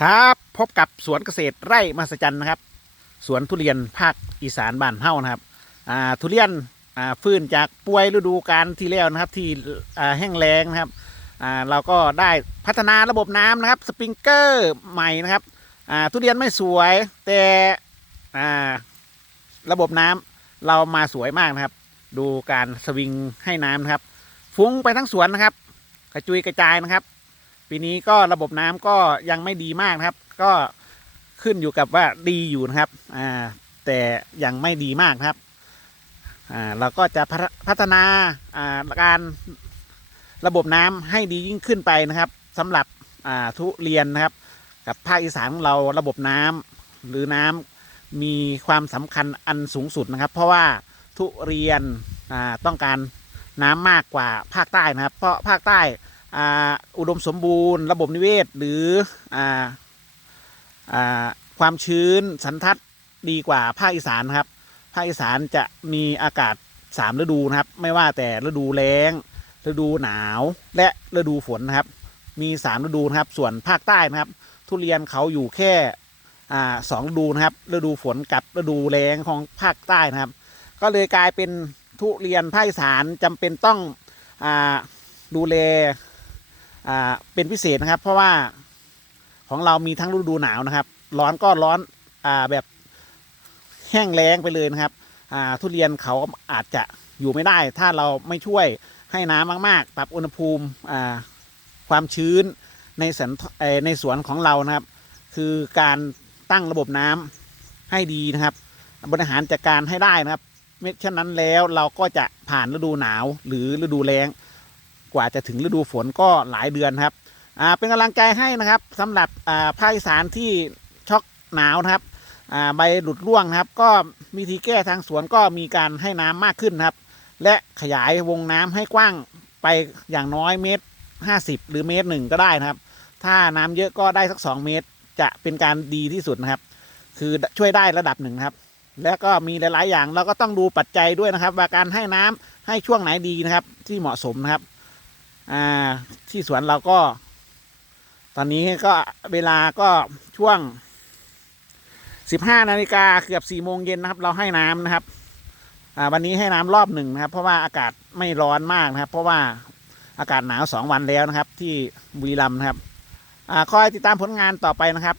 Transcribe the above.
ครับพบกับสวนเกษตรไร่มหัศจรรย์นะครับ สวนทุเรียนภาคอีสานบ้านเฮ้านะครับอ่าทุเรียนอ่าฟื้นจากป่วยฤดูกาลที่แล้วนะครับที่อ่าแห้งแล้งนะครับอ่าเราก็ได้พัฒนาระบบน้ำนะครับสปริงเกอร์ใหม่นะครับอ่าทุเรียนไม่สวยแต่อ่าระบบน้ำเรามาสวยมากนะครับ ดูการสวิงให้น้ำนะครับ ฟุ้งไปทั้งสวนนะครับ กระจุยกระจายนะครับ ปีนี้ก็ระบบน้ำก็ยังไม่ดีมากนะครับ ก็ขึ้นอยู่กับว่าดีอยู่นะครับอ่าแต่ยังไม่ดีมากนะครับอ่าเราก็จะพัฒพัฒนาอ่าการระบบน้ำให้ดียิ่งขึ้นไปนะครับสำหรับอ่าทุเรียนนะครับ กับภาคอีสานของเราระบบน้ำหรือน้ำมีความสำคัญอันสูงสุดนะครับ เพราะว่าทุเรียนต้องการน้ำมากกว่าภาคใต้นะครับ เพราะภาคใต้ อุดมสมบูรณ์ ระบบนิเวศ หรืออความชื้นสันทัดดีกว่าภาคอีสานครับ ภาคอีสานจะมีอากาศสามฤดูนะครับ ไม่ว่าแต่ฤดูแล้ง ฤดูหนาวและฤดูฝนนะครับ มีสามฤดูนะครับ ส่วนภาคใต้นะครับ ทุเรียนเขาอยู่แค่สองฤดูนะครับ ฤดูฝนกับฤดูแล้งของภาคใต้นะครับ ก็เลยกลายเป็นทุเรียนภาคอีสานจำเป็นต้องอดูแล อ่าเป็นพิเศษนะครับ เพราะว่าของเรามีทั้งฤดูหนาวนะครับ ร้อนก็ร้อนอ่าแบบแห้งแล้งไปเลยนะครับอ่าทุเรียนเขาอาจจะอยู่ไม่ได้ ถ้าเราไม่ช่วยให้น้ำมาก ๆ ปรับอุณหภูมิอ่าความชื้นในสันในสวนของเรานะครับ คือการตั้งระบบน้ำให้ดีนะครับ บริหารจัดการให้ได้นะครับไม่เช่นนั้นแล้วเราก็จะผ่านฤดูหนาวหรือฤดูแล้ง กว่าจะถึงฤดูฝนก็หลายเดือนครับอ่าเป็นกำลังใจให้นะครับสำหรับอ่าภาคอีสานที่ช็อกหนาวนะครับอ่าใบหลุดร่วงนะครับ ก็วิธีแก้ทางสวนก็มีการให้น้ำมากขึ้นครับ และขยายวงน้ำให้กว้างไปอย่างน้อยเมตรห้าสิบหรือเมตรหนึ่งก็ได้นะครับ ถ้าน้ำเยอะก็ได้สักสองเมตรจะเป็นการดีที่สุดนะครับ คือช่วยได้ระดับหนึ่งครับ แล้วก็มีหลาย ๆ อย่างเราก็ต้องดูปัจจัยด้วยนะครับ ว่าการให้น้ำให้ช่วงไหนดีนะครับ ที่เหมาะสมนะครับ อ่าที่สวนเราก็ ตอนนี้ก็เวลาก็ช่วง15นาฬิกาเกือบ4โมงเย็นนะครับ เราให้น้ำนะครับ อ่าวันนี้ให้น้ำรอบหนึ่งนะครับ เพราะว่าอากาศไม่ร้อนมากนะครับ เพราะว่าอากาศหนาว2วันแล้วนะครับ ที่บุรีรัมย์นะครับ อ่าคอยติดตามผลงานต่อไปนะครับ